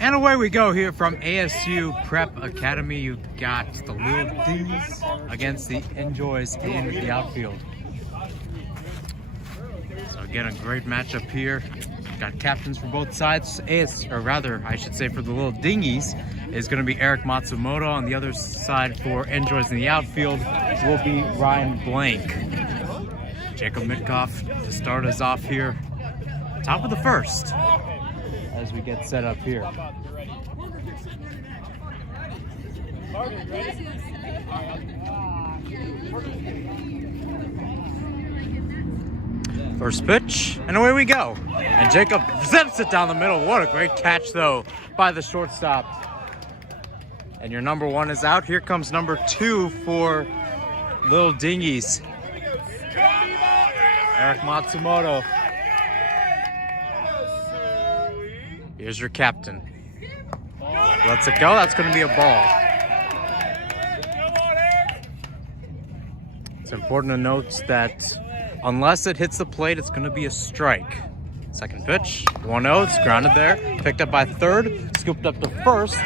And away we go here from ASU Prep Academy. You've got the Little Dingys against the NJoys in the outfield. So again, a great matchup here. Got captains for both sides. Or rather, I should say for the Little Dingys is going to be Eric Matsumoto. On the other side for NJoys in the outfield will be Ryan Blank. Jacob Mitkoff to start us off here. Top of the first as we get set up here. First pitch, and away we go. And Jacob zips it down the middle. What a great catch, though, by the shortstop. And your number one is out. Here comes number two for Little Dingys. Eric Matsumoto. Here's your captain. Lets it go. That's going to be a ball. It's important to note that unless it hits the plate, it's going to be a strike. Second pitch, 1-0. It's grounded there. Picked up by third, scooped up to first.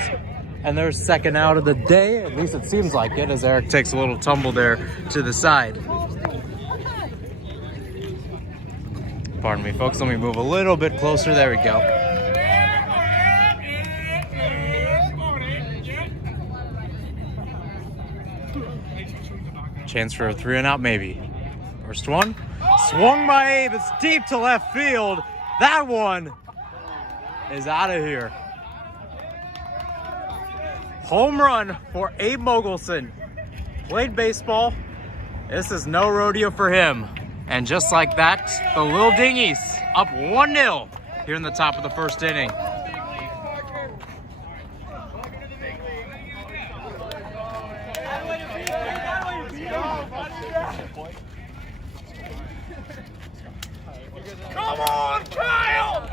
And there's second out of the day. At least it seems like it, as Eric takes a little tumble there to the side. Pardon me, folks. Let me move a little bit closer. There we go. Chance for a 3-and-out, maybe. First one, swung by Abe. It's deep to left field. That one is out of here. Home run for Abe Mogelson. Played baseball. This is no rodeo for him. And just like that, the Little Dingys up 1-0 here in the top of the first inning. Come on, Kyle!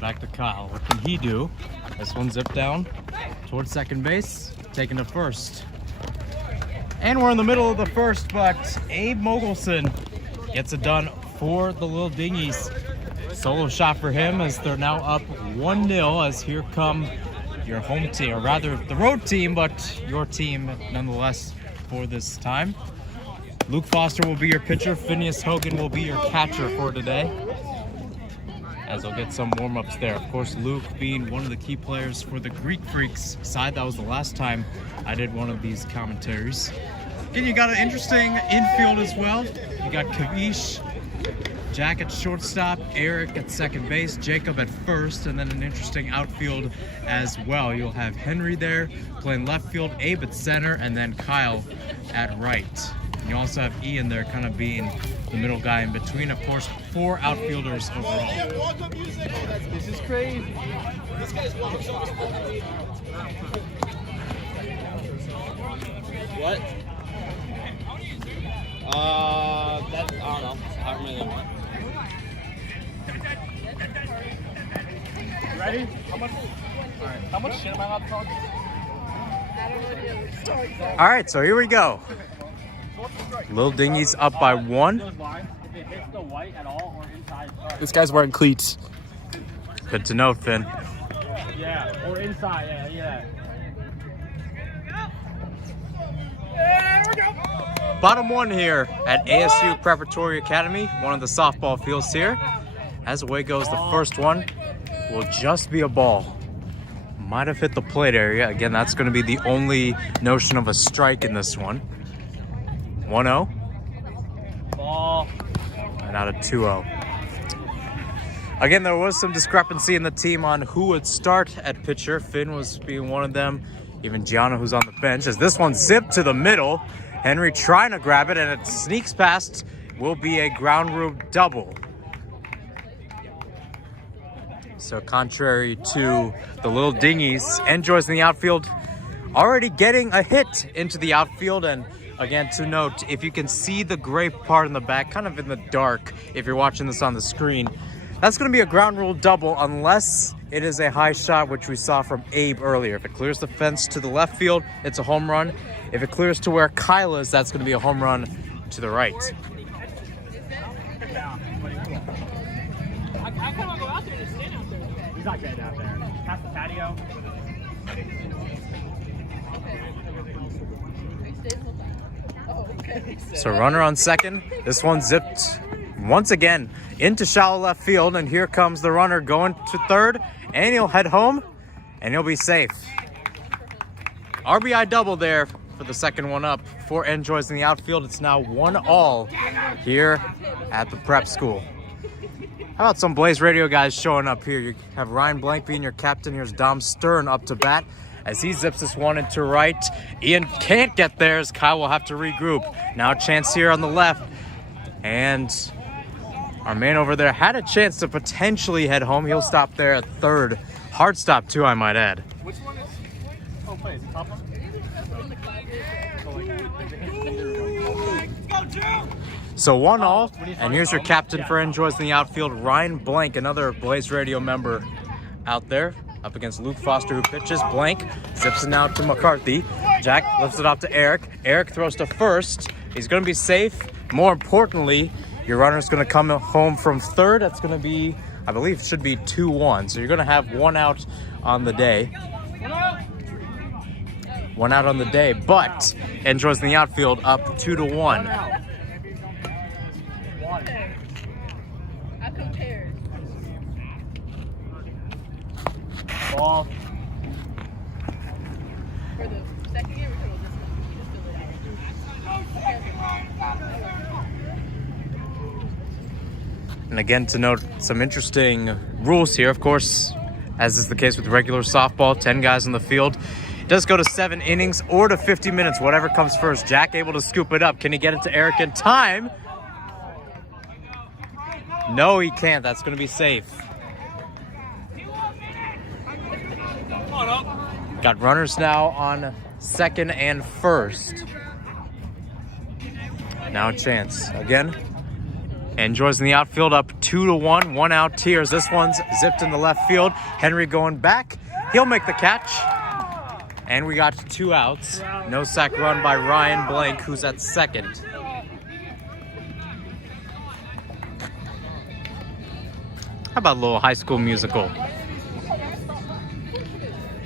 Back to Kyle. What can he do? This one zipped down towards second base, taken to first. And we're in the middle of the first, but Abe Mogelson gets it done for the Little Dingys. Solo shot for him as they're now up 1-0 as here come your home team, or rather the road team, but your team nonetheless for this time. Luke Foster will be your pitcher. Phineas Hogan will be your catcher for today, as I'll get some warm-ups there. Of course, Luke being one of the key players for the Greek Freaks side. That was the last time I did one of these commentaries. Again, you got an interesting infield as well. You got Kavish, Jack at shortstop, Eric at second base, Jacob at first, and then an interesting outfield as well. You'll have Henry there playing left field, Abe at center, and then Kyle at right. And you also have Ian there kind of being the middle guy in between. Of course, 4 outfielders overall. This is crazy. This guy's what? That, I don't know. I don't really want. Ready? How much shit am I allowed to talk? All right, so here we go. Little Dingys up by 1. This guy's wearing cleats. Good to know, Finn. Yeah, or inside, yeah. Bottom 1 here at ASU Preparatory Academy, one of the softball fields here. As away goes the first one, will just be a ball. Might have hit the plate area. Again, that's going to be the only notion of a strike in this one. 1-0. Ball. And out of 2-0. Again, there was some discrepancy in the team on who would start at pitcher. Finn was being one of them. Even Gianna, who's on the bench, as this one zipped to the middle. Henry trying to grab it, and it sneaks past. Will be a ground rule double. So contrary to the Little Dingys, NJoys in the outfield already getting a hit into the outfield. And again, to note, if you can see the gray part in the back, kind of in the dark, if you're watching this on the screen, that's going to be a ground rule double unless it is a high shot, which we saw from Abe earlier. If it clears the fence to the left field, it's a home run. If it clears to where Kyle is, that's going to be a home run to the right. I kind of want to go out there and stand out there. He's not getting out there. Past the patio. So runner on second. This one zipped once again into shallow left field, and here comes the runner going to third, and he'll head home, and he'll be safe. RBI double there for the second one up for NJoys in the outfield. It's now 1-all here at the prep school. How about some Blaze Radio guys showing up here? You have Ryan Blank being your captain. Here's Dom Stern up to bat as he zips this one into right. Ian can't get there as Kyle will have to regroup. Now a chance here on the left. And our man over there had a chance to potentially head home. He'll stop there at third. Hard stop too, I might add. Which one is? Oh, play. Is it top one? So 1-all, and here's your captain for NJoys in the outfield, Ryan Blank, another Blaze Radio member out there, up against Luke Foster, who pitches. Blank zips it out to McCarthy. Jack lifts it off to Eric. Eric throws to first. He's going to be safe. More importantly, your runner's going to come home from third. That's going to be, I believe, it should be 2-1. So you're going to have 1 out on the day. 1 out on the day, but NJoys in the outfield up 2-1. I compared. Ball. For the second game, we're talking about this one. And again, to note some interesting rules here, of course, as is the case with regular softball, 10 guys on the field. It does go to 7 innings or to 50 minutes, whatever comes first. Jack able to scoop it up. Can he get it to Eric in time? No, he can't. That's going to be safe. Got runners now on second and first. Now a chance. Again, NJoys in the outfield up 2-1. 1 out Tears. This one's zipped in the left field. Henry going back. He'll make the catch. And we got 2 outs. No sac run by Ryan Blank, who's at second. How about a little High School Musical?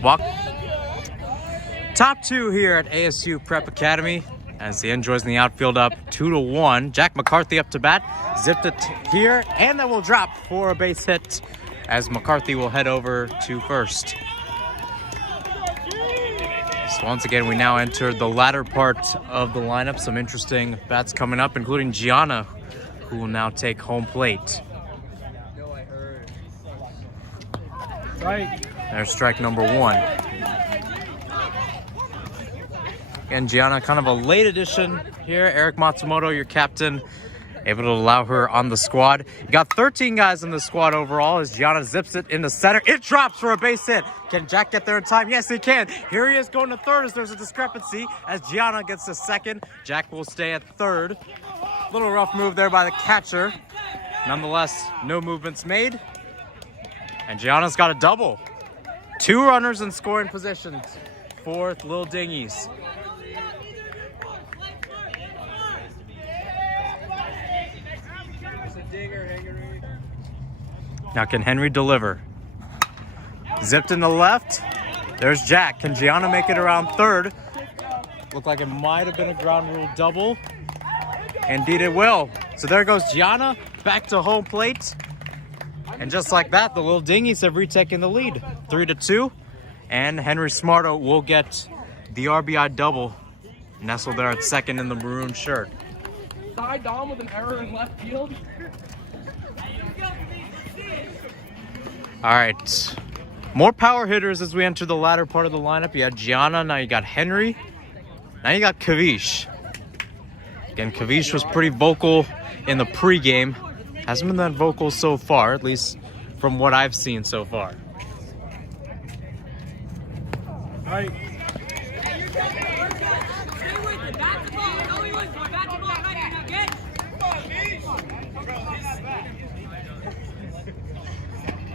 Walk. Top 2 here at ASU Prep Academy as the NJoys in the outfield up 2-1. Jack McCarthy up to bat. Zipped it here, and that will drop for a base hit as McCarthy will head over to first. So once again, we now enter the latter part of the lineup. Some interesting bats coming up, including Gianna, who will now take home plate. Right. There's strike number 1. And Gianna, kind of a late addition here. Eric Matsumoto, your captain, able to allow her on the squad. You got 13 guys in the squad overall as Gianna zips it into center. It drops for a base hit. Can Jack get there in time? Yes, he can. Here he is going to third as there's a discrepancy as Gianna gets to second. Jack will stay at third. Little rough move there by the catcher. Nonetheless, no movements made. And Gianna's got a double. 2 runners in scoring positions for Little Dingys. Now can Henry deliver? Zipped in the left. There's Jack. Can Gianna make it around third? Looked like it might have been a ground rule double. Indeed it will. So there goes Gianna back to home plate. And just like that, the Little Dingys have retaken the lead, 3-2. And Henry Smarto will get the RBI double, nestled there at second in the maroon shirt. Side Dom with an error in left field. All right, more power hitters as we enter the latter part of the lineup. You had Gianna, now you got Henry, now you got Kavish. Again, Kavish was pretty vocal in the pregame. Hasn't been that vocal so far, at least from what I've seen so far. Right.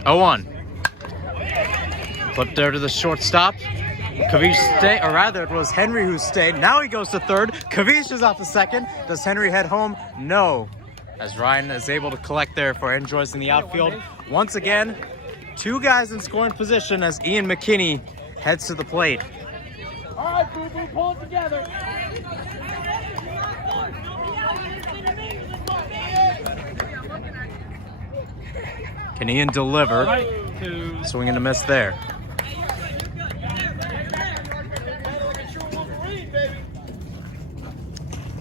0-1. Flipped there to the shortstop. Kavish stayed, or rather it was Henry who stayed. Now he goes to third. Kavish is off to second. Does Henry head home? No. as Ryan is able to collect there for NJoys in the outfield. Once again, 2 guys in scoring position as Ian McKinney heads to the plate. All right, Boo Boo, pull it together. Can Ian deliver? Right, 2. Swing and a miss there.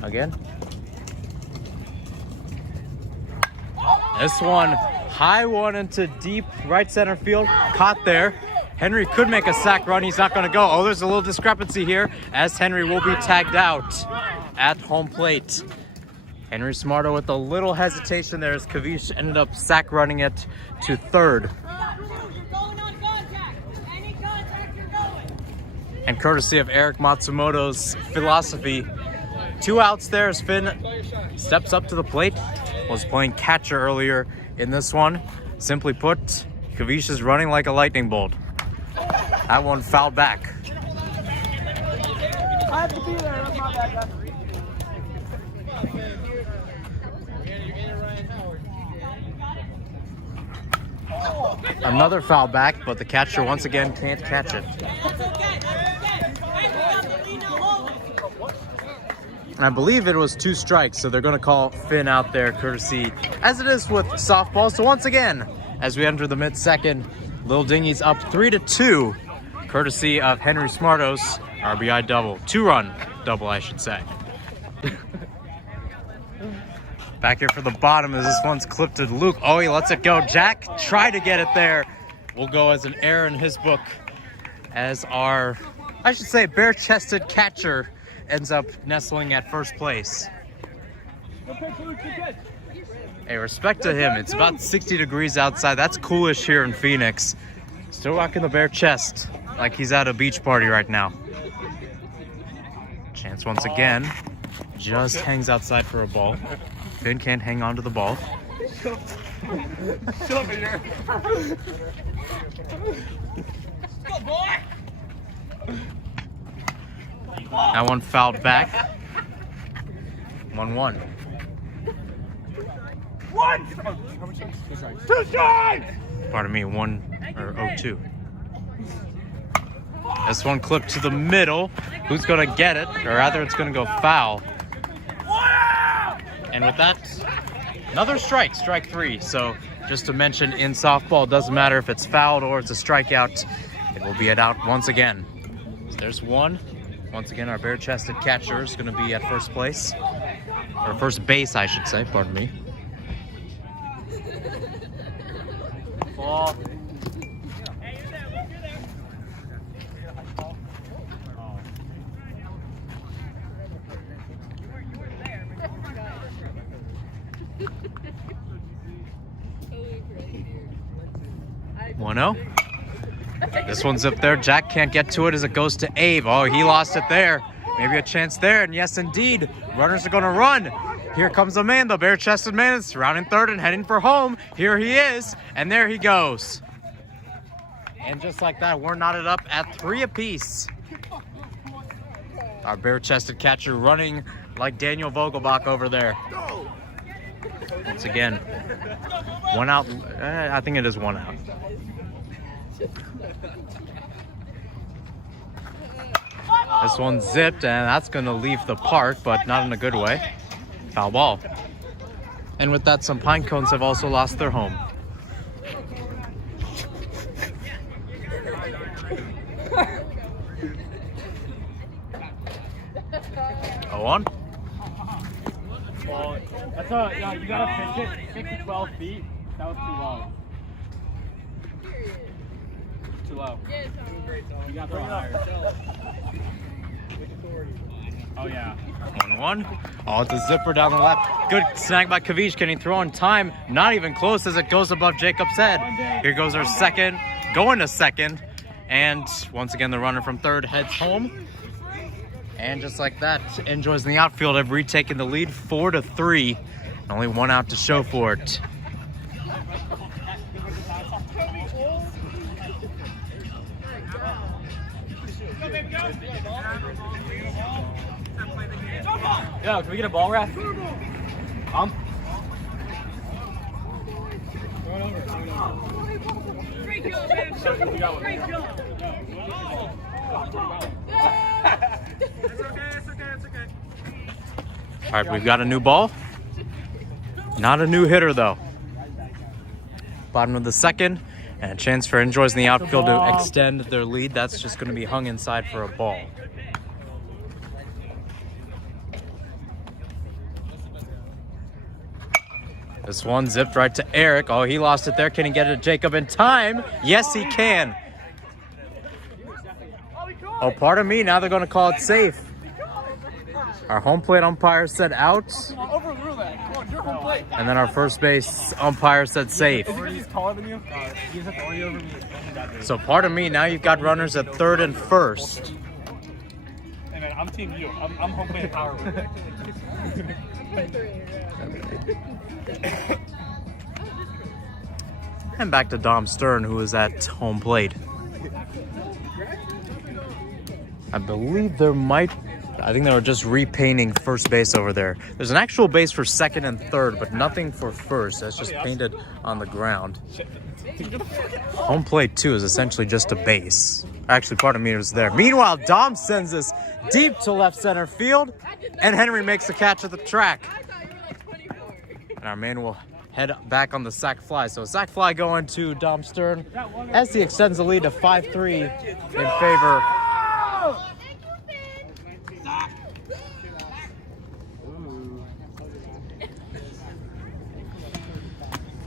Again. This one, high one into deep right center field, caught there. Henry could make a sac run, he's not gonna go. Oh, there's a little discrepancy here as Henry will be tagged out at home plate. Henry Smarto with a little hesitation there as Kavish ended up sac running it to third. And courtesy of Eric Matsumoto's philosophy, 2 outs there as Finn steps up to the plate. Was playing catcher earlier in this one. Simply put, Kavish is running like a lightning bolt. That one fouled back. I have to be there. That's my bad, guys. Another foul back, but the catcher once again can't catch it. And I believe it was 2 strikes, so they're going to call Finn out there, courtesy, as it is with softball. So once again, as we enter the mid-second, Little Dingys up 3-2, courtesy of Henry Smarto's RBI double. 2-run double, I should say. Back here for the bottom as this one's clipped to Luke. Oh, he lets it go. Jack tried to get it there. Will go as an error in his book as our, I should say, bare-chested catcher ends up nestling at first place. Hey, respect to him. It's about 60 degrees outside. That's coolish here in Phoenix. Still rocking the bare chest like he's at a beach party right now. Chance once again. Just hangs outside for a ball. Finn can't hang on to the ball. That one fouled back. 1-1. 2 strikes! Pardon me, 0-2. This one clipped to the middle. Who's gonna get it? Or rather, it's gonna go foul. And with that, another strike, strike 3. So just to mention, in softball, it doesn't matter if it's fouled or it's a strikeout. It will be an out once again. So there's one. Once again, our bare-chested catcher is going to be at first place. Or first base, I should say. Pardon me. Ball. One 1-0. This one's up there. Jack can't get to it as it goes to Abe. Oh, he lost it there. Maybe a chance there. And yes, indeed, runners are going to run. Here comes the man, the bare-chested man, surrounding third and heading for home. Here he is, and there he goes. And just like that, we're knotted up at 3 apiece. Our bare-chested catcher running like Daniel Vogelbach over there. Once again, 1 out. I think it is 1 out. This one zipped, and that's going to leave the park, but not in a good way. Foul ball. And with that, some pine cones have also lost their home. On. Well, that's a, you gotta pitch it 6 to 12 feet. That was too low. Too low. You got to higher. Oh yeah. 1-1. Oh, it's a zipper down the left. Good snag by Kavish. Can he throw in time? Not even close as it goes above Jacob's head. Here goes our second. Going to second. And once again, the runner from third heads home. And just like that, NJoys in the outfield have retaken the lead 4-3. Only 1 out to show for it. Yo, can we get a ball ref? All right, we've got a new ball. Not a new hitter, though. Bottom of the second, and a chance for NJoys in the outfield to extend their lead. That's just going to be hung inside for a ball. This one zipped right to Eric. Oh, he lost it there. Can he get it to Jacob in time? Yes, he can. Oh, pardon me. Now they're going to call it safe. Our home plate umpire said out. And then our first base umpire said safe. So pardon me. Now you've got runners at third and first. Hey man, I'm team you. I'm home plate power. And back to Dom Stern, who is at home plate. I believe I think they were just repainting first base over there. There's an actual base for second and third, but nothing for first. That's just painted on the ground. Home plate, too, is essentially just a base. Actually, pardon me, it was there. Meanwhile, Dom sends this deep to left center field, and Henry makes the catch at the track. And our man will head back on the sac fly. So sac fly going to Dom Stern as he extends the lead to 5-3 in favor.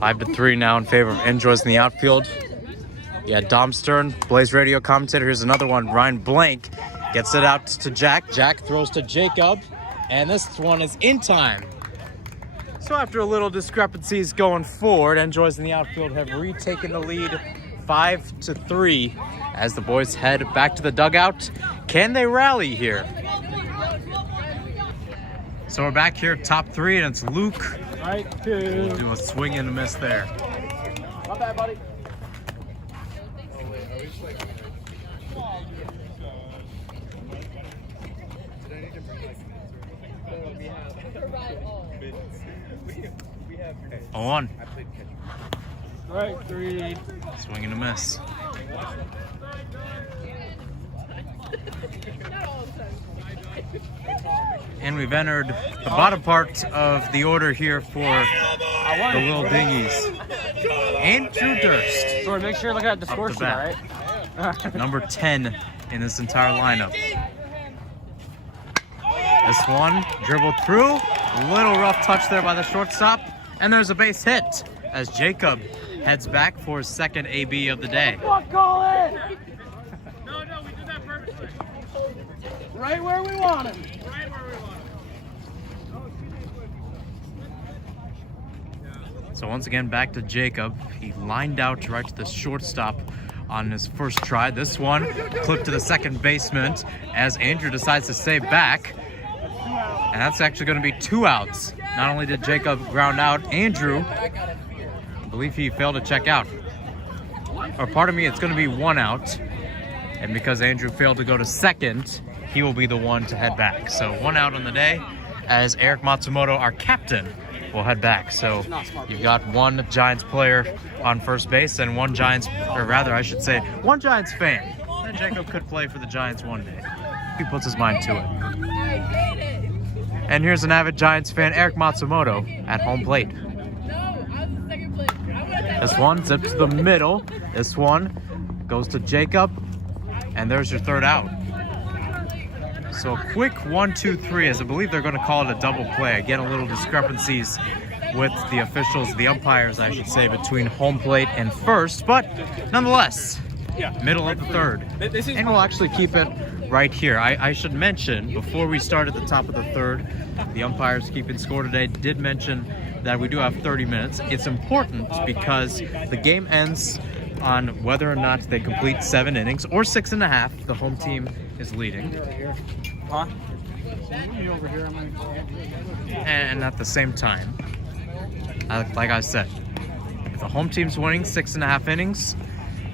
5-3 now in favor of NJoys in the outfield. Yeah, Dom Stern, Blaze Radio commentator. Here's another one. Ryan Blank gets it out to Jack. Jack throws to Jacob, and this one is in time. So after a little discrepancies going forward, NJoys in the outfield have retaken the lead 5-3 as the boys head back to the dugout. Can they rally here? So we're back here, top three, and it's Luke. Right, We'll do a swing and a miss there. My bad, buddy. Oh, one. Right, 3. Swing and a miss. And we've entered the bottom part of the order here for the Little Dingys. Andrew Durst. So make sure you look at the score sheet, bat. right? Number 10 in this entire lineup. This one dribbled through. A little rough touch there by the shortstop. And there's a base hit as Jacob heads back for his second AB of the day. Call it! No, we did that purposely. Right where we want him. Right where we want him. So once again, back to Jacob. He lined out right to the shortstop on his first try. This one clipped to the second baseman as Andrew decides to stay back. And that's actually going to be 2 outs. Not only did Jacob ground out, Andrew, I believe he failed to check out. Or pardon me, it's going to be 1 out. And because Andrew failed to go to second, he will be the one to head back. So 1 out on the day as Eric Matsumoto, our captain, will head back. So you've got 1 Giants player on first base and 1 Giants, or rather I should say 1 Giants fan. And Jacob could play for the Giants one day. He puts his mind to it. And here's an avid Giants fan, Eric Matsumoto, at home plate. This one zips to the middle. This one goes to Jacob. And there's your 3rd out. So a quick 1-2-3, as I believe they're going to call it a double play. Again, a little discrepancies with the officials, the umpires, I should say, between home plate and first. But nonetheless, middle of the 3rd. And we'll actually keep it right here. I should mention, before we start at the top of the 3rd, the umpires keeping score today did mention that we do have 30 minutes. It's important because the game ends on whether or not they complete 7 innings or 6.5. The home team is leading. Huh? And at the same time, like I said, if the home team's winning 6.5 innings,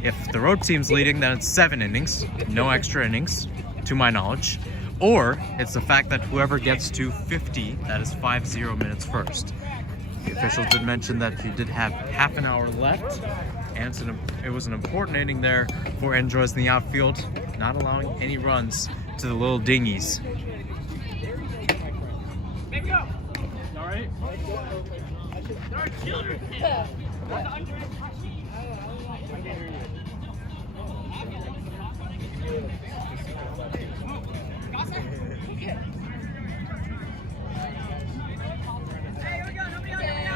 if the road team's leading, then it's 7 innings, no extra innings, to my knowledge. Or it's the fact that whoever gets to 50, that is 50 minutes first. The officials did mention that you did have half an hour left, and it was an important inning there for NJoys in the outfield, not allowing any runs to the Little Dingys. All right.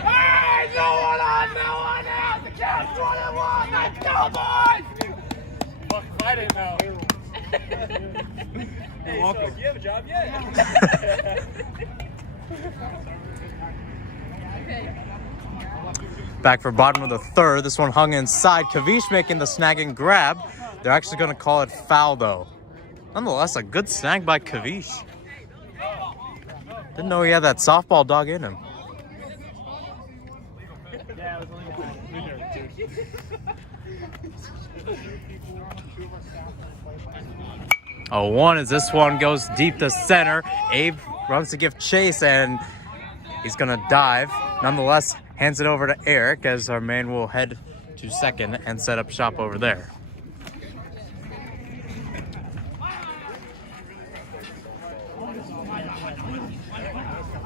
Hey, no one out. The count's 21. Let's go, boys. Fuck, I didn't know. Hey, welcome. So, you have a job yet? Back for bottom of the third. This one hung inside. Kavish making the snag and grab. They're actually going to call it foul, though. Nonetheless, a good snag by Kavish. Didn't know he had that softball dog in him. A one as this one goes deep to center. Abe runs to give chase, and he's going to dive. Nonetheless, hands it over to Eric as our man will head to second and set up shop over there.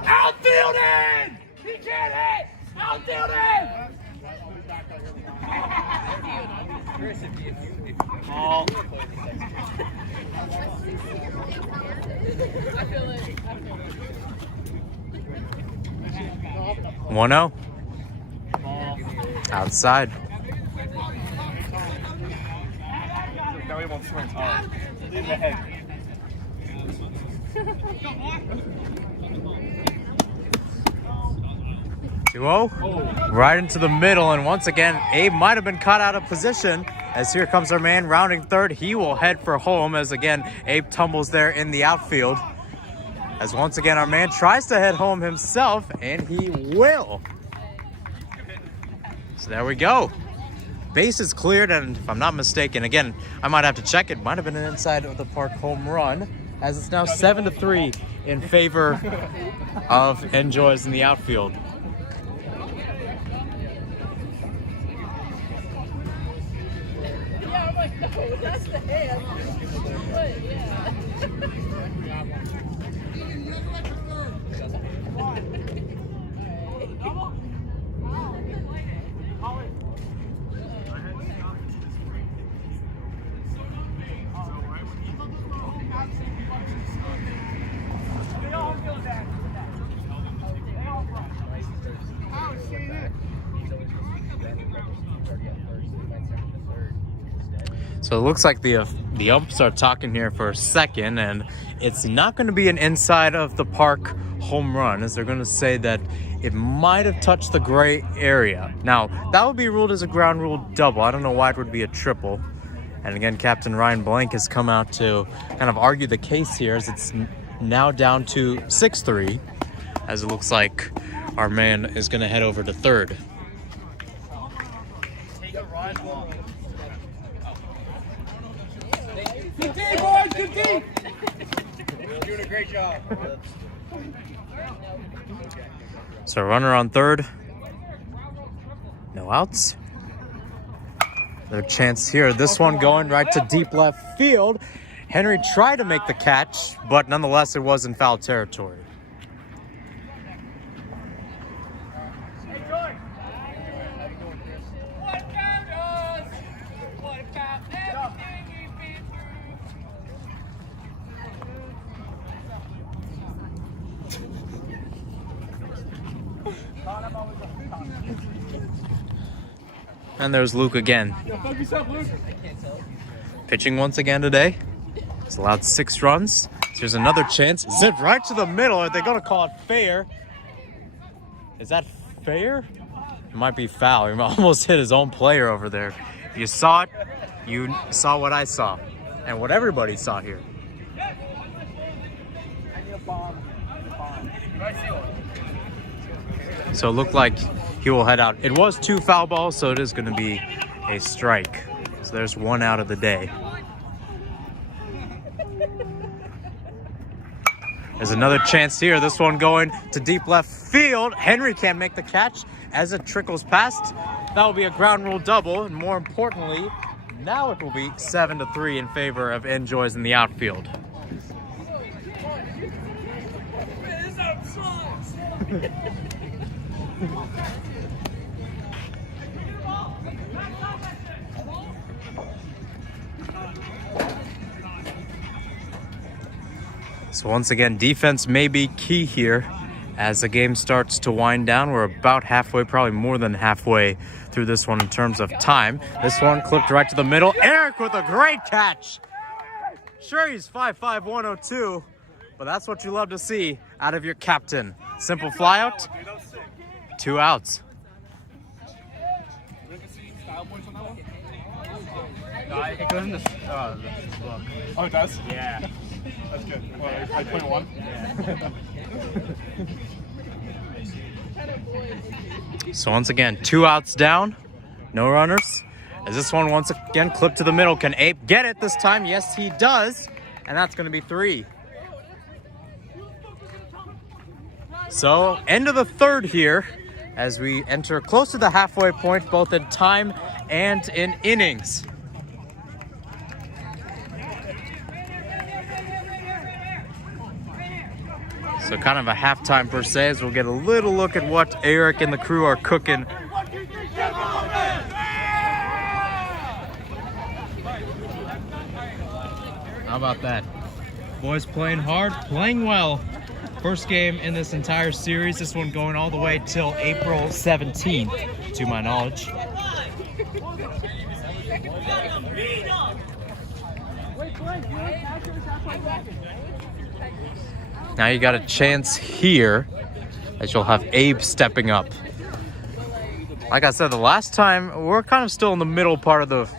Outfielding! He can't hit! Outfielding! Ball. I feel it. 1-0. Outside. Now he won't swing. Leave the head. 2-0. Right into the middle, and once again, Abe might have been caught out of position. As here comes our man rounding third. He will head for home as again, Abe tumbles there in the outfield. As once again, our man tries to head home himself, and he will. So there we go. Base is cleared, and if I'm not mistaken, again, I might have to check. It might have been an inside of the park home run, as it's now 7-3 in favor of NJoys in the outfield. Yeah, I'm like, no, that's the hand. But, yeah. So it looks like the umps are talking here for a second, and it's not going to be an inside of the park home run, as they're going to say that it might have touched the gray area. Now, that would be ruled as a ground rule double. I don't know why it would be a triple. And again, Captain Ryan Blank has come out to kind of argue the case here, as it's now down to 6-3, as it looks like our man is going to head over to third. Good D, boys, good D! You're doing a great job. So runner on third. No outs. Their chance here. This one going right to deep left field. Henry tried to make the catch, but nonetheless it was in foul territory. And there's Luke again. Pitching once again today. He's allowed 6 runs. So here's another chance. Zip right to the middle. Are they going to call it fair? Is that fair? It might be foul. He almost hit his own player over there. If you saw it, you saw what I saw. And what everybody saw here. So it looked like he will head out. It was 2 foul balls, so it is going to be a strike. So there's 1 out of the day. There's another chance here. This one going to deep left field. Henry can't make the catch as it trickles past. That will be a ground rule double, and more importantly, now it will be 7-3 in favor of NJoys in the outfield. So once again, defense may be key here as the game starts to wind down. We're about halfway, probably more than halfway through this one in terms of time. This one clipped right to the middle. Eric with a great catch. Sure, he's 5'5", 102, but that's what you love to see out of your captain. Simple flyout, 2 outs. It goes in the book. Oh, it does? Yeah. That's good. Well, like 21? Yeah. So once again, 2 outs down, no runners. As this one once again clipped to the middle. Can Abe get it this time? Yes, he does. And that's going to be 3. So end of the third here as we enter close to the halfway point, both in time and in innings. So kind of a halftime per se, as we'll get a little look at what Eric and the crew are cooking. How about that? Boys playing hard, playing well. First game in this entire series. This one going all the way till April 17th, to my knowledge. Now you got a chance here as you'll have Abe stepping up. Like I said, the last time, we're kind of still in the middle part of the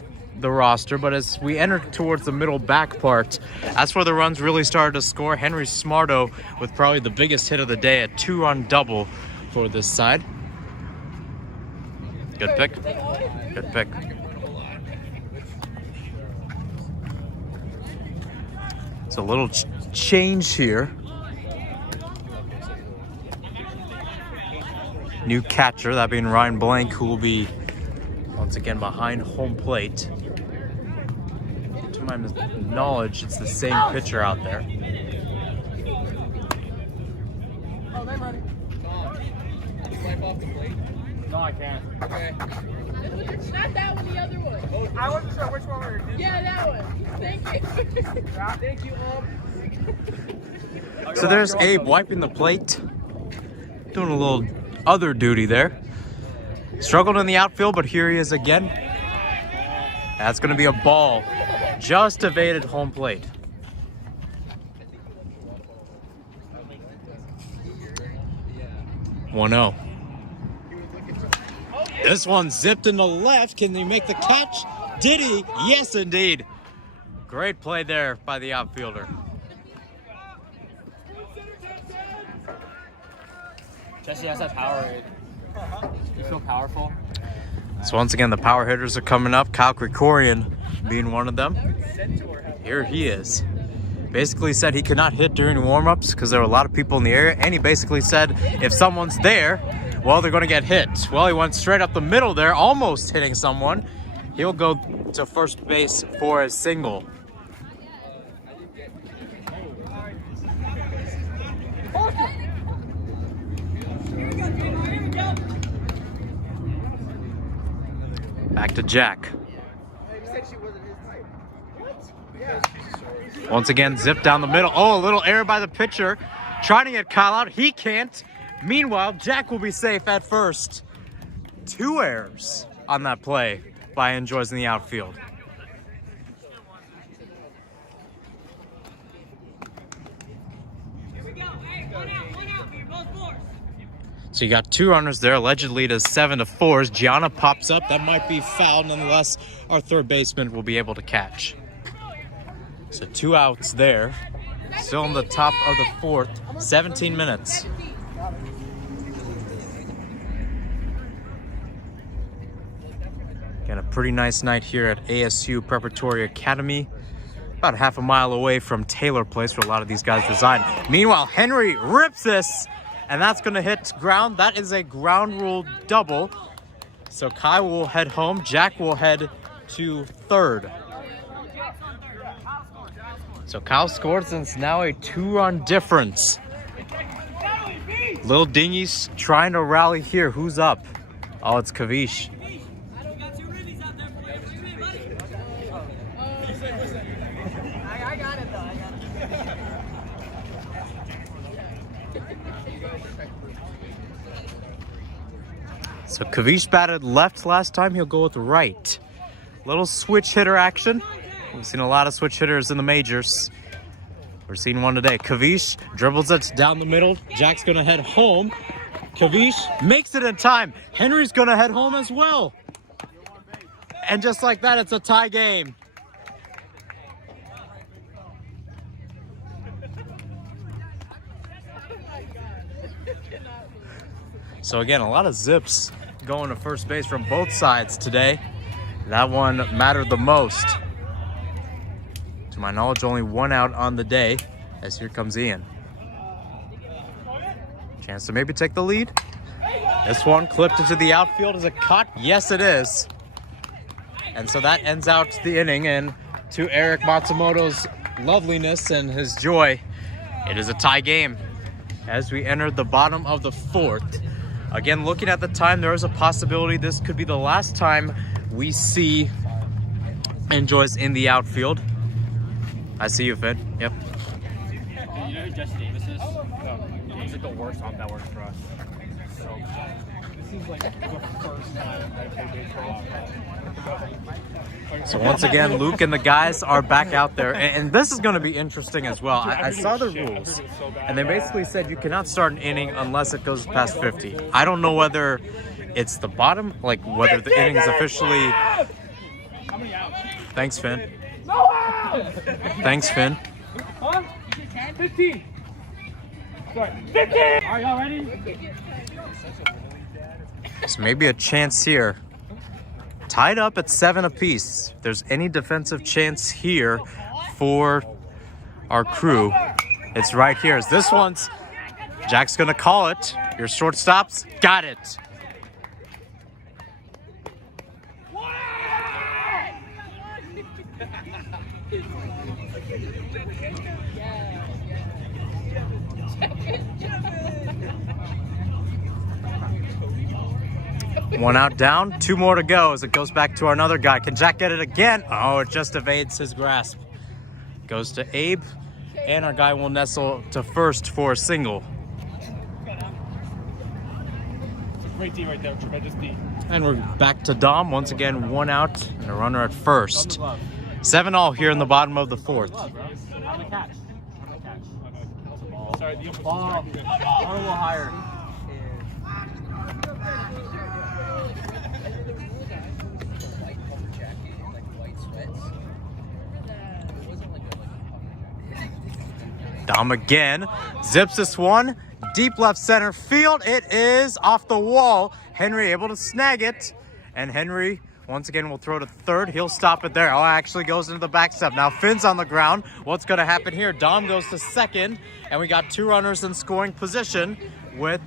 roster, but as we enter towards the middle back part, that's where the runs really started to score. Henry Smarto with probably the biggest hit of the day, a 2-run double for this side. Good pick. Good pick. It's a little change here. New catcher, that being Ryan Blank, who will be once again behind home plate. To my knowledge, it's the same pitcher out there. Oh, they're ready. Swipe off the plate? No, I can't. Okay. Not that one, the other one. I wasn't sure which one we were doing. Yeah, that one. Thank you. Thank you, So there's Abe wiping the plate, doing a little other duty there. Struggled in the outfield, but here he is again. That's going to be a ball. Just evaded home plate. One-0. This one zipped in the left. Can he make the catch? Did he? Yes, indeed. Great play there by the outfielder. Jesse has that power. You feel powerful? So once again, the power hitters are coming up. Kyle Krikorian being one of them. Here he is. Basically said he could not hit during warm-ups because there were a lot of people in the area. And he basically said if someone's there, well, they're going to get hit. Well, he went straight up the middle there, almost hitting someone. He'll go to first base for a single. Back to Jack. Once again, zip down the middle. Oh, a little error by the pitcher. Trying to get Kyle out. He can't. Meanwhile, Jack will be safe at first. 2 errors on that play by NJoys in the outfield. So you got 2 runners there. Alleged lead is 7-4. As Gianna pops up, that might be foul. Nonetheless, our third baseman will be able to catch. So 2 outs there. Still in the top of the 4th. 17 minutes. Again, a pretty nice night here at ASU Preparatory Academy. about half a mile away from Taylor Place, where a lot of these guys reside. Meanwhile, Henry rips this, and that's going to hit ground. That is a ground rule double. So Kai will head home. Jack will head to third. So Kyle scored, and it's now a 2-run difference. Little Dingys trying to rally here. Who's up? Oh, it's Kavish. I got it though. I got it. So Kavish batted left last time. He'll go with right. Little switch hitter action. We've seen a lot of switch hitters in the majors. We're seeing one today. Kavish dribbles it down the middle. Jack's going to head home. Kavish makes it in time. Henry's going to head home as well. And just like that, it's a tie game. So again, a lot of zips going to first base from both sides today. That one mattered the most. To my knowledge, only one out on the day, as here comes Ian. Chance to maybe take the lead. This one clipped into the outfield. Is it caught? Yes, it is. And so that ends out the inning. And to Eric Matsumoto's loveliness and his joy, it is a tie game as we enter the bottom of the fourth. Again, looking at the time, there is a possibility this could be the last time we see NJoys in the outfield. I see you, Finn. Yep. You know who Jesse Davis is? No. He's like the worst ump that works for us. So This is like the first time I played baseball. So once again, Luke and the guys are back out there. And this is going to be interesting as well. I saw the rules, and they basically said you cannot start an inning unless it goes past 50. I don't know whether it's the bottom, like whether the inning is officially... How many outs? Thanks, Finn. No outs! Thanks, Finn. Huh? 15. Sorry. 15! Are y'all ready? So maybe a chance here. Tied up at 7 apiece. If there's any defensive chance here for our crew, it's right here. As this one's, Jack's gonna call it. Your shortstops, got it. One out down, 2 more to go as it goes back to our another guy. Can Jack get it again? Oh, it just evades his grasp. Goes to Abe, and our guy will nestle to first for a single. It's a great team right there, tremendous team. And we're back to Dom. Once again, 1 out and a runner at first. 7-all here in the bottom of the fourth. on the catch. Sorry, the Ball. A little higher. Dom again, zips this one, deep left center field. It is off the wall. Henry able to snag it. And Henry, once again, will throw to third. He'll stop it there. Oh, actually goes into the backstep. Now Finn's on the ground. What's going to happen here? Dom goes to second, and we got 2 runners in scoring position with,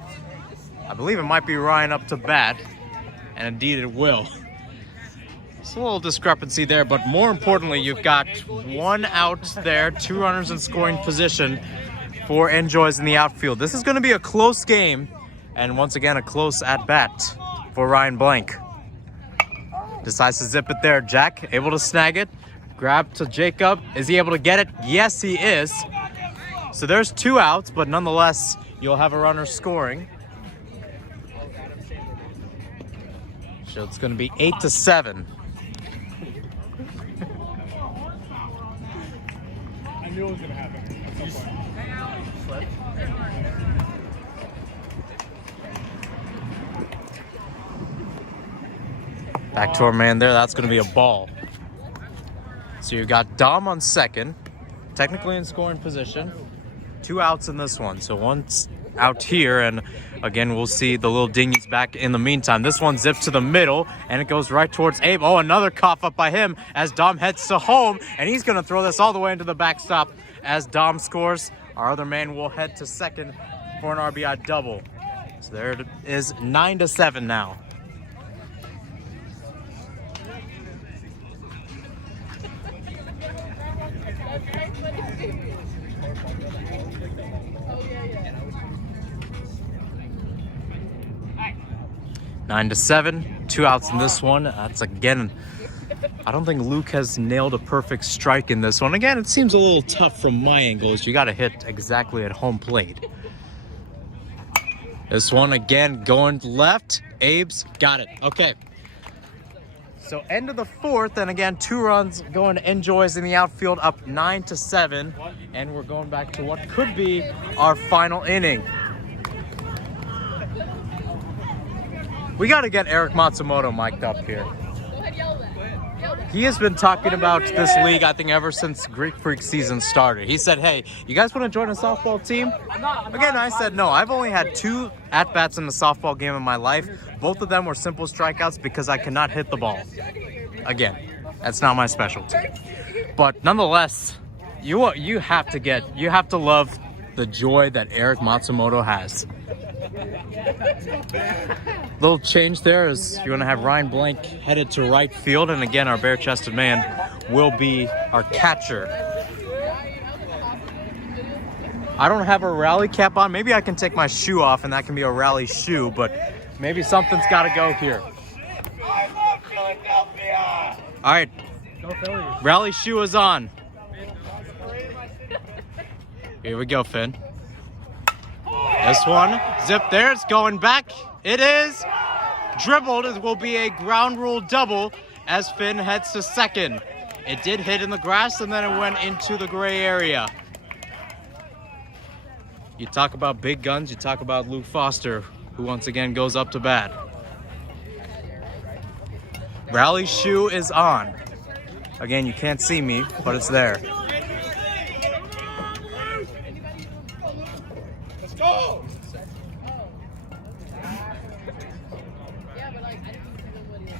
I believe it might be Ryan up to bat. And indeed it will. It's a little discrepancy there, but more importantly, you've got 1 out there, 2 runners in scoring position for NJoys in the outfield. This is going to be a close game, and once again, a close at-bat for Ryan Blank. Decides to zip it there. Jack able to snag it. Grab to Jacob. Is he able to get it? Yes, he is. So there's 2 outs, but nonetheless, you'll have a runner scoring. So it's going to be 8-7. I knew it was going to happen at some point. Back to our man there. That's going to be a ball. So you got Dom on second, technically in scoring position. 2 outs in this one. So once out here, and again, we'll see the Little Dingys back in the meantime. This one zips to the middle, and it goes right towards Abe. Oh, another cough up by him as Dom heads to home, and he's going to throw this all the way into the backstop as Dom scores. Our other man will head to second for an RBI double. So there it is, 9-7 now. Nine to 7, 2 outs in this one. That's again, I don't think Luke has nailed a perfect strike in this one. Again, it seems a little tough from my angles. You got to hit exactly at home plate. This one again going left. Abe's got it. Okay. So end of the fourth, and again, 2 runs going to NJoys in the outfield, up 9-7, and we're going back to what could be our final inning. We got to get Eric Matsumoto mic'd up here. Go ahead, yell that. Yell that. He has been talking about this league, I think, ever since Greek Freak season started. He said, hey, you guys want to join a softball team? Again, I said no. I've only had 2 at-bats in the softball game in my life. Both of them were simple strikeouts because I cannot hit the ball. Again, that's not my specialty. But nonetheless, you have to love the joy that Eric Matsumoto has. Little change there is you're going to have Ryan Blank headed to right field, and again, our bare-chested man will be our catcher. I don't have a rally cap on. Maybe I can take my shoe off, and that can be a rally shoe, but maybe something's got to go here. I love Philadelphia! All right, rally shoe is on. Here we go, Finn. This one, zip there, it's going back. It is dribbled. It will be a ground rule double as Finn heads to second. It did hit in the grass, and then it went into the gray area. You talk about big guns, you talk about Luke Foster, who once again goes up to bat. Rally shoe is on. Again, you can't see me, but it's there. Let's go! Yeah, but like, I didn't see nobody else.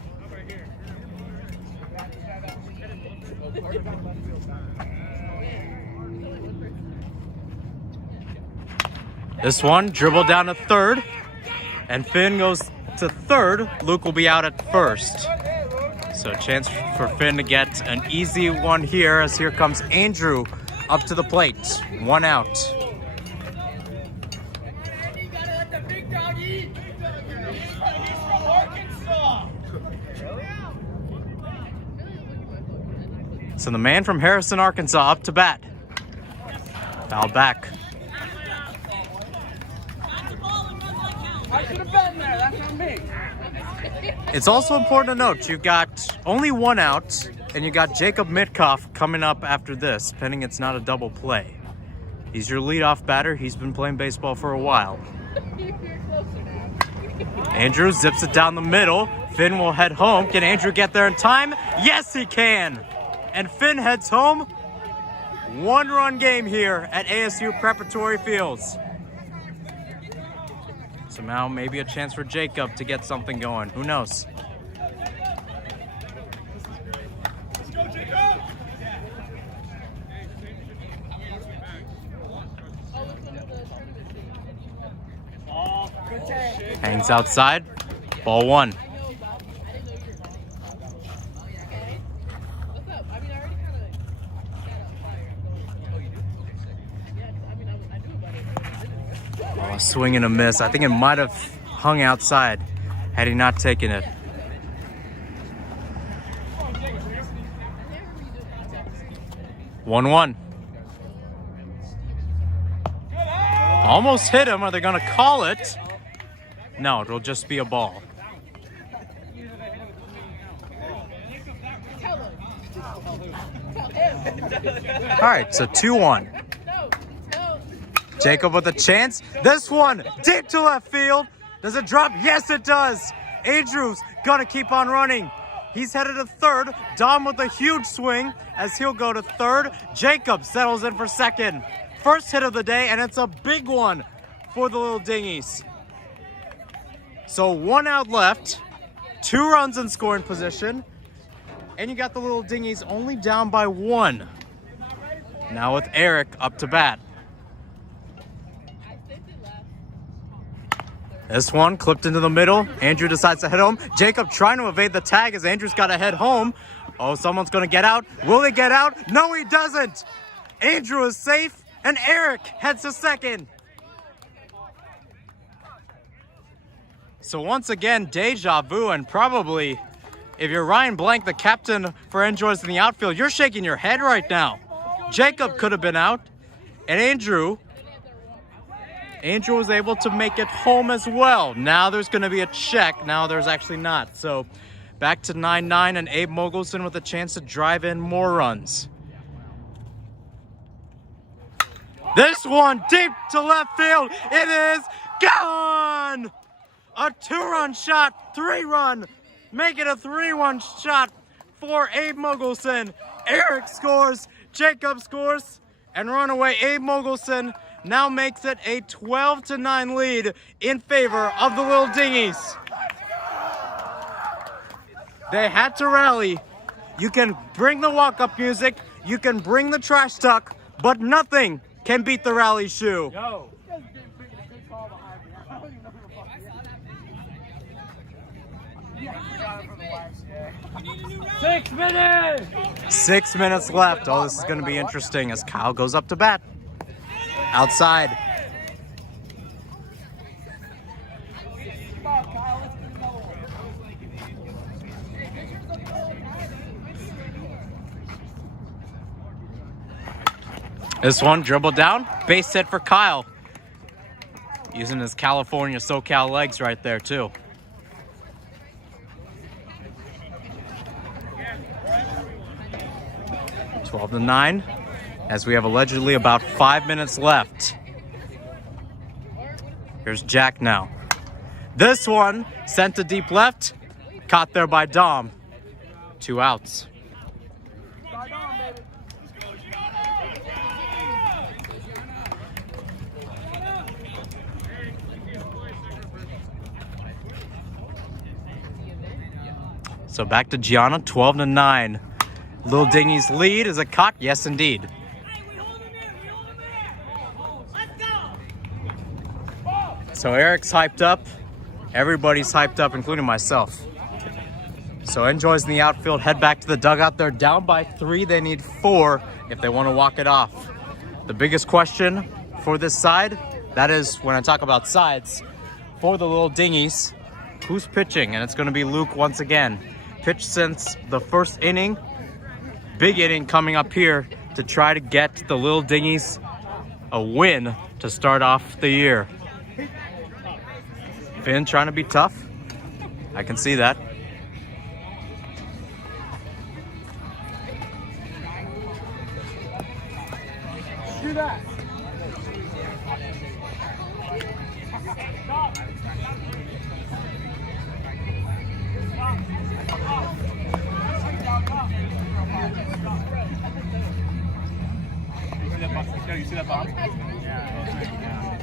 This one dribbled down to third, and Finn goes to third. Luke will be out at first. So a chance for Finn to get an easy one here, as here comes Andrew up to the plate. 1 out. You gotta let the big dog eat! He's from Arkansas! So the man from Harrison, Arkansas, up to bat. Foul back. I should have been there, that's on me. It's also important to note, you've got only 1 out, and you got Jacob Mitkoff coming up after this, pending it's not a double play. He's your leadoff batter. He's been playing baseball for a while. You're closer now. Andrew zips it down the middle. Finn will head home. Can Andrew get there in time? Yes, he can. And Finn heads home. 1-run game here at ASU Preparatory Fields. So now maybe a chance for Jacob to get something going. Who knows? Let's go, Jacob! Oh, which one is the tournament team? Oh, good take. Hangs outside. Ball 1. I know, but I didn't know you were going. Oh, yeah, okay. What's up? I mean, I already kind of got up fire. Oh, you do? Yeah, I mean, I knew about it. Oh, a swing and a miss. I think it might have hung outside had he not taken it. One. Almost hit him. Are they going to call it? No, it'll just be a ball. Tell him. Tell him. All right, so 2-1. No. Jacob with a chance. This one deep to left field. Does it drop? Yes, it does. Andrew's gonna keep on running. He's headed to third. Dom with a huge swing as he'll go to third. Jacob settles in for second. First hit of the day, and it's a big one for the Little Dingys. So 1 out left, 2 runs in scoring position, and you got the Little Dingys only down by 1. Now with Eric up to bat. This one clipped into the middle. Andrew decides to head home. Jacob trying to evade the tag as Andrew's got to head home. Oh, someone's going to get out. Will they get out? No, he doesn't. Andrew is safe, and Eric heads to second. So once again, deja vu, and probably, if you're Ryan Blank, the captain for NJoys in the outfield, you're shaking your head right now. Jacob could have been out, and Andrew was able to make it home as well. Now there's going to be a check. Now there's actually not. So back to 9-9, and Abe Mogelson with a chance to drive in more runs. This one deep to left field. It is gone! A 2-run shot, 3-run. Make it a 3-1 shot for Abe Mogelson. Eric scores, Jacob scores, and runaway Abe Mogelson now makes it a 12-9 lead in favor of the Little Dingys. They had to rally. You can bring the walk-up music, you can bring the trash talk, but nothing can beat the rally shoe. Yo. 6 minutes! 6 minutes left. Oh, this is going to be interesting as Kyle goes up to bat. Outside. This one dribbled down. Base hit for Kyle. Using his California SoCal legs right there too. Twelve to 9, as we have allegedly about 5 minutes left. Here's Jack now. This one sent to deep left, caught there by Dom. 2 outs. So back to Gianna, 12 to 9. Little Dingy's lead is a cut. Yes, indeed. So Eric's hyped up. Everybody's hyped up, including myself. So NJoys in the outfield head back to the dugout. They're down by 3. They need 4 if they want to walk it off. The biggest question for this side, that is when I talk about sides, for the Little Dingys, who's pitching? And it's going to be Luke once again. Pitched since the first inning. Big inning coming up here to try to get the Little Dingys a win to start off the year. Finn trying to be tough. I can see that. Do that.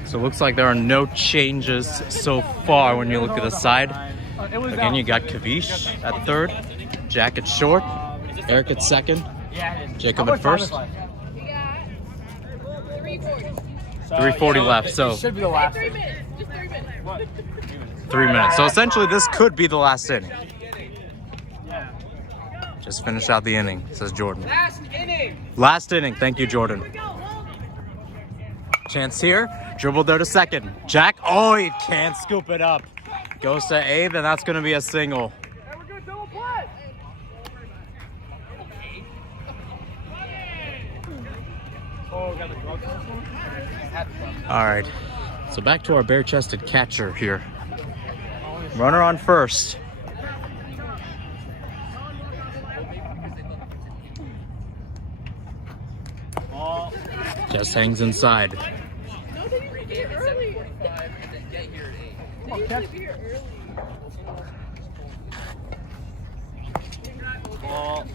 So it looks like there are no changes so far when you look at the side. Again, you got Kavish at third, Jack at short, Eric at second, Jacob at first. 340 left, so Should be the last. 3 minutes. Just 3 minutes. 3 minutes. So essentially this could be the last inning. Just finish out the inning, says Jordan. Last inning. Last inning. Thank you, Jordan. Chance here. Dribbled there to second. Jack. Oh, he can't scoop it up. Goes to Abe, and that's going to be a single. Hey, we're good. Double play. Oh, got the glove. All right. So back to our bare-chested catcher here. Runner on first. Just hangs inside. No, they usually get here early. They usually get here early.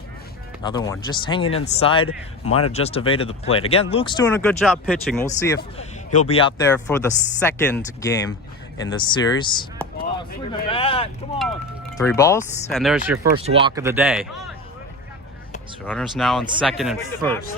Another one just hanging inside. Might have just evaded the plate. Again, Luke's doing a good job pitching. We'll see if He'll be out there for the second game in this series. Oh, swing the bat. Come on. 3 balls, and there's your first walk of the day. So runners now on second and first.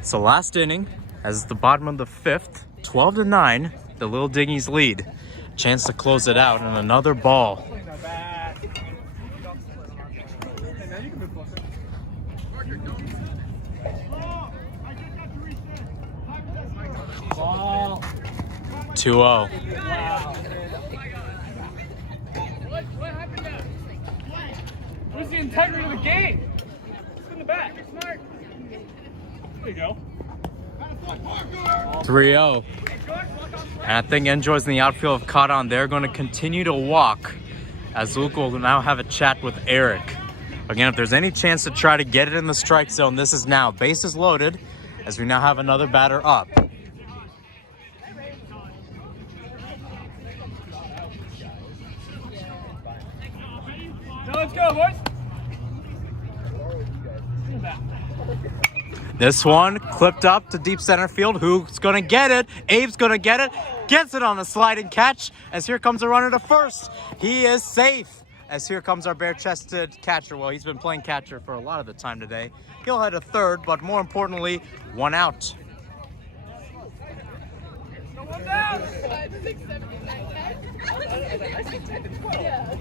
So last inning, as the bottom of the 5th, 12-9, the Little Dingys lead. Chance to close it out, and another ball. Ball. 2-0. What happened now? Where's the integrity of the game? In the back. Smart. There you go. 3-0. And I think NJoys in the outfield have caught on. They're going to continue to walk as Luke will now have a chat with Eric. Again, if there's any chance to try to get it in the strike zone, this is now. Bases loaded as we now have another batter up. Now let's go, boys. This one clipped up to deep center field. Who's going to get it? Abe's going to get it. Gets it on a sliding catch as here comes a runner to first. He is safe as here comes our bare-chested catcher. Well, he's been playing catcher for a lot of the time today. He'll head to third, but more importantly, 1 out. One down. 5, 6, 7, 8, 9, 10. Yeah.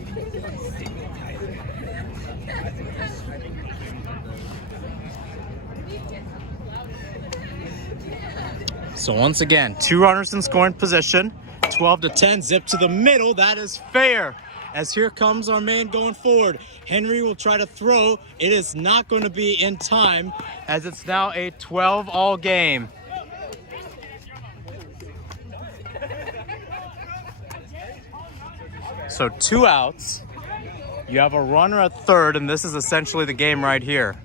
So once again, 2 runners in scoring position. 12-10, zip to the middle. That is fair. As here comes our man going forward. Henry will try to throw. It is not going to be in time as it's now a 12-all game. So 2 outs. You have a runner at third, and this is essentially the game right here.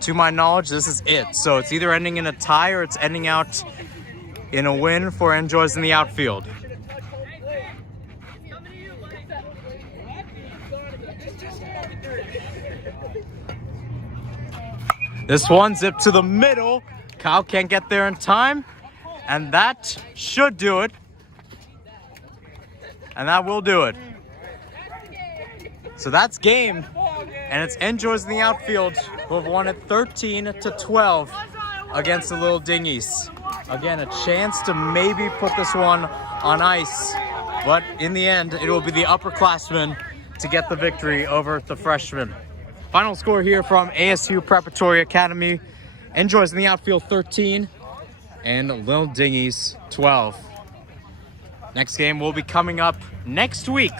To my knowledge, this is it. So it's either ending in a tie or it's ending out in a win for NJoys in the outfield. This one zipped to the middle. Kyle can't get there in time, and that should do it. And that will do it. So that's game. And it's NJoys in the outfield who have won it 13-12 against the Little Dingys. Again, a chance to maybe put this one on ice. But in the end, it will be the upperclassmen to get the victory over the freshmen. Final score here from ASU Preparatory Academy. NJoys in the outfield 13 and Little Dingys 12. Next game will be coming up next week.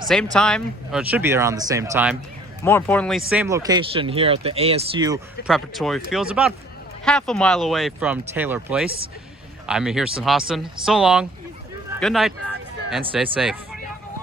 Same time, or it should be around the same time. More importantly, same location here at the ASU Preparatory Fields, about half a mile away from Taylor Place. I'm Ahirson Hassan. So long, good night, and stay safe.